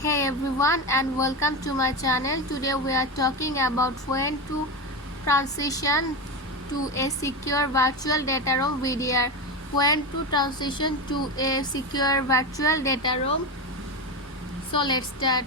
Hey everyone and welcome to my channel. Today we are talking about when to transition to a secure virtual data room VDR. When to transition to a secure virtual data room. So let's start.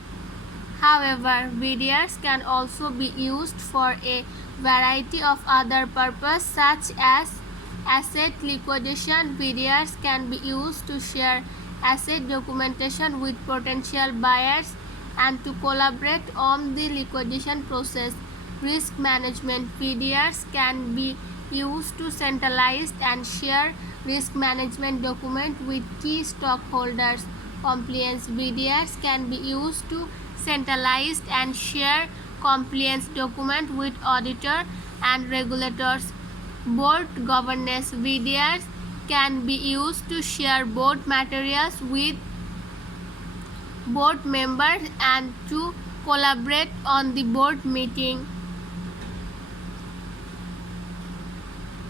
However, VDRs can also be used for a variety of other purposes such as asset liquidation. VDRs can be used to share asset documentation with potential buyers and to collaborate on the liquidation process. Risk management. VDRs can be used to centralize and share risk management document with key stockholders. Compliance. VDRs can be used to centralize and share compliance document with auditor and regulators. Board governance. VDRs can be used to share board materials with board members and to collaborate on the board meeting.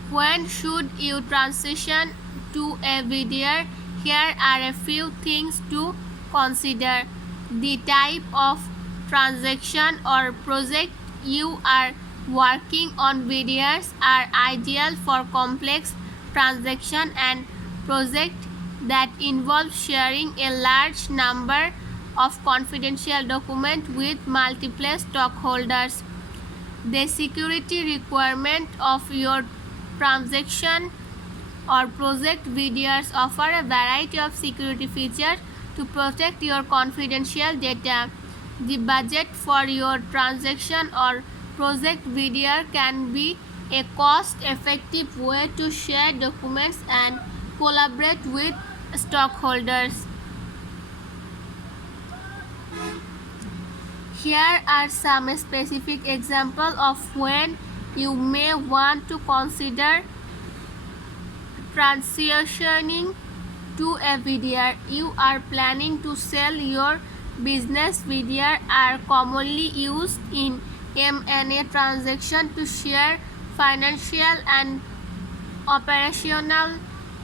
When should you transition to a VDR? Here are a few things to consider. The type of transaction or project you are working on. VDRs are ideal for complex transaction and projects that involve sharing a large number of confidential documents with multiple stockholders. The security requirement of your transaction or project. VDRs offer a variety of security features to protect your confidential data. The budget for your transaction or project. VDR can be a cost-effective way to share documents and collaborate with stockholders. Here are some specific examples of when you may want to consider transitioning to a VDR. You are planning to sell your business. VDR are commonly used in M&A transactions to share financial and operational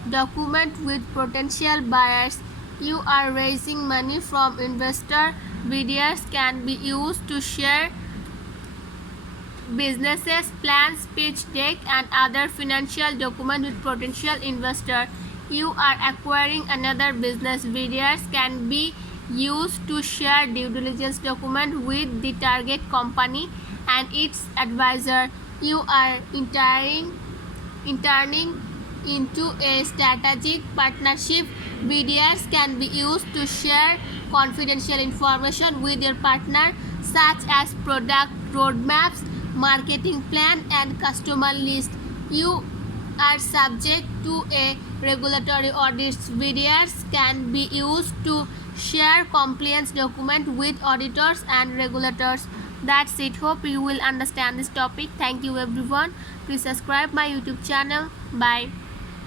documents with potential buyers. You are raising money from investors. VDRs can be used to share businesses, plans, pitch deck, and other financial documents with potential investors. You are acquiring another business. VDRs can be used to share due diligence documents with the target company and its advisor. You are entering into a strategic partnership. VDRs can be used to share confidential information with your partner such as product roadmaps, marketing plan, and customer list. You are subject to a regulatory audits. VDRs can be used to share compliance document with auditors and regulators. That's it. Hope you will understand this topic. Thank you everyone. Please subscribe my YouTube channel. Bye.